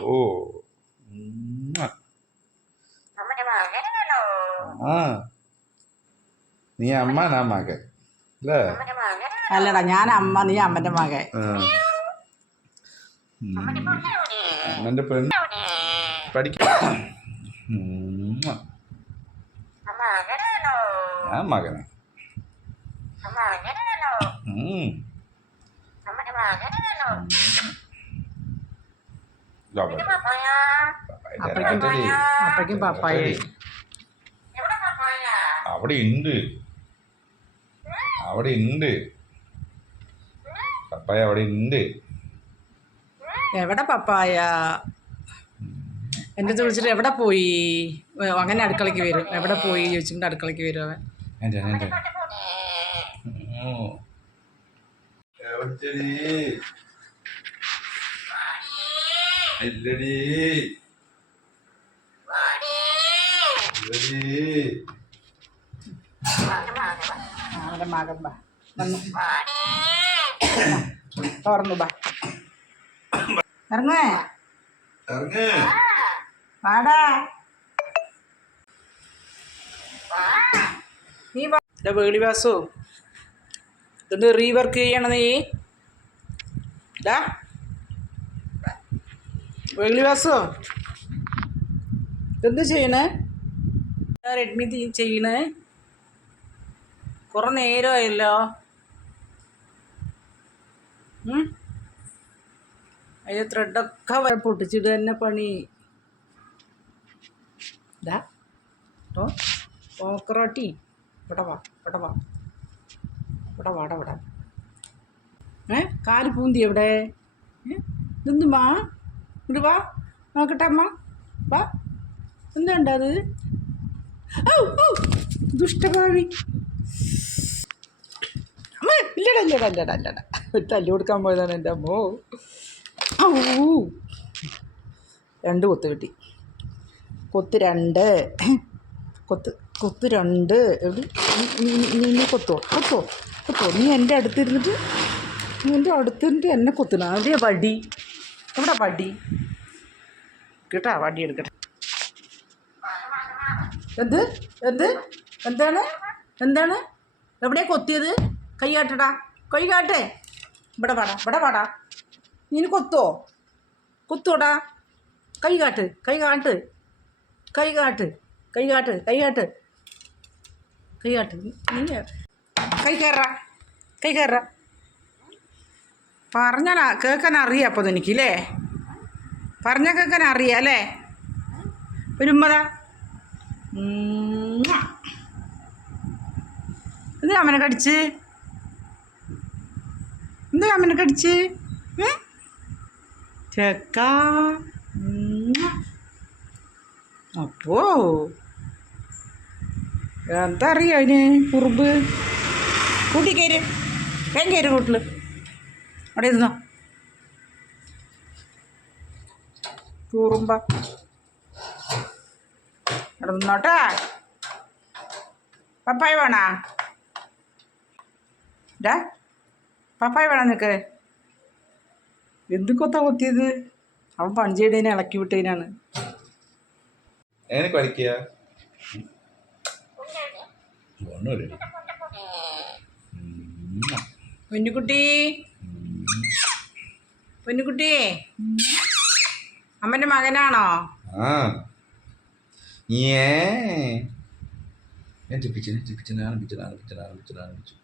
ഓ. ആ. നീ അമ്മ നാ മകൻ. അല്ലേ? അല്ലടാ ഞാൻ അമ്മ നീ അമ്മന്റെ മകൻ. അമ്മന്റെ പെണ്ണ്. പഠിക്കാം. ഞാൻ മകനെ. ഉം. ഇതാ ഇവിടെ. പപ്പായ അപ്പഴേക്കും തരാട്ടടി. അപ്പഴേക്കും പപ്പായ അവിടെ ഉണ്ട് അവിടെ ഉണ്ട് പപ്പായ അവിടെ ഉണ്ട് എവിടെ പപ്പായ എന്റെ അടുത്ത് വിളിച്ചിട്ട് എവിടെ പോയി? അങ്ങനെ അടുക്കളയ്ക്ക് വരും. എവിടെ പോയി ചോദിച്ചിട്ട് അടുക്കളയ്ക്ക് വരും അവൻ. ഓ. ഇല്ലടി. അവന്റെ മകൻ ബാ വന്നു തുറന്നു ബാ. ഇറങ്ങേ. ഇറങ്ങ്. വാടാ. നീ വേളി വാസു. ഇതൊന്ന് റീവർക്ക് ചെയ്യണം നീ. ഡാ വേളി വാസു എന്ത് ചെയ്യണേ റെഡ്മി ചെയ്യണേ. കുറേ നേരമായല്ലോ. അതിന്റെ ത്രെഡൊക്കെ പൊട്ടിച്ചിട്ട് തന്നെ പണി. ഇതാ. ഓ പോക്കറോട്ടി ഇവിടെ വാ ഇവിടെ വാ. ഏ? കാൽ പൂന്തി എവിടെ? വാ ഇങ്ങോട്ട് വാ നോക്കട്ടെ അമ്മ വാ എന്താണ്ട് ദുഷ്ടഭാവി. അമ്മ ഇല്ലടാ ഇല്ലടാ ഇല്ലടാ ഇല്ലടാ. ഒരു തല്ലി കൊടുക്കാൻ പോയതാണ് എന്റെ അമ്മോ. ഔ. രണ്ട് കൊത്ത് കിട്ടി. കൊത്ത് രണ്ട്. കൊത്ത് കൊത്ത് രണ്ട്. നീ നീ കൊത്തോ? കൊത്തോ? കൊത്തോ? നീ എന്റെ അടുത്തിരുന്നിട്ട് നീ എന്റെ അടുത്തിരുന്നിട്ട് എന്നെ കൊത്തണം അവിടെ വടി? എവിടെ വടി കേട്ടാ വടി എടുക്കട്ടെ എന്ത് എന്ത് എന്താണ് എന്താണ് എവിടെയാ കൊത്തിയത് കൈ കാട്ടടാ കൈ കാട്ടേ ഇവിടെ പാടാ ഇവിടെ പാടാ നീ കൊത്തുവോ കൊത്തുവോടാ കൈ കാട്ട് കൈ കാട്ട് കൈ കാട്ട് കൈ കാട്ട് കൈ കാട്ട് കൈ കാട്ട് നീ കൈ കയറ കൈ കയറ പറഞ്ഞാൽ കേൾക്കാൻ അറിയാം അപ്പോൾ എനിക്ക് അല്ലേ പറഞ്ഞ കേൾക്കാൻ അറിയാം അല്ലേ? വരുമ്പതാ. എന്തിനാ അമ്മനെ കടിച്ച്? എന്തിനാ അമ്മനെ കടിച്ച്? ചെക്ക. അപ്പോ എന്താ അറിയാം അതിന് കുറുമ്പ്? കൂട്ടി കയറ് വേഗം കയറി അവിടെ ഇരുന്നോ കുറുമ്പ അവിടെ നിന്നോട്ടെ പപ്പായ വേണാ ഡാ പപ്പായ വേണം നിനക്ക് എന്ത് കൊത്താ കൊത്തിയത് അവൻ പഞ്ചേടേനെ ഇളക്കി വിട്ടതിനാണ് എങ്ങനെ കളിക്കുക ഒന്നുമില്ല പൊന്നുകുട്ടി പൊന്നുകുട്ടി അമ്മന്റെ മകനാണോ? ഞാൻ ചിപ്പിച്ചു ആരംഭിച്ചു ആരംഭിച്ചു ആരംഭിച്ചു ആരംഭിച്ചു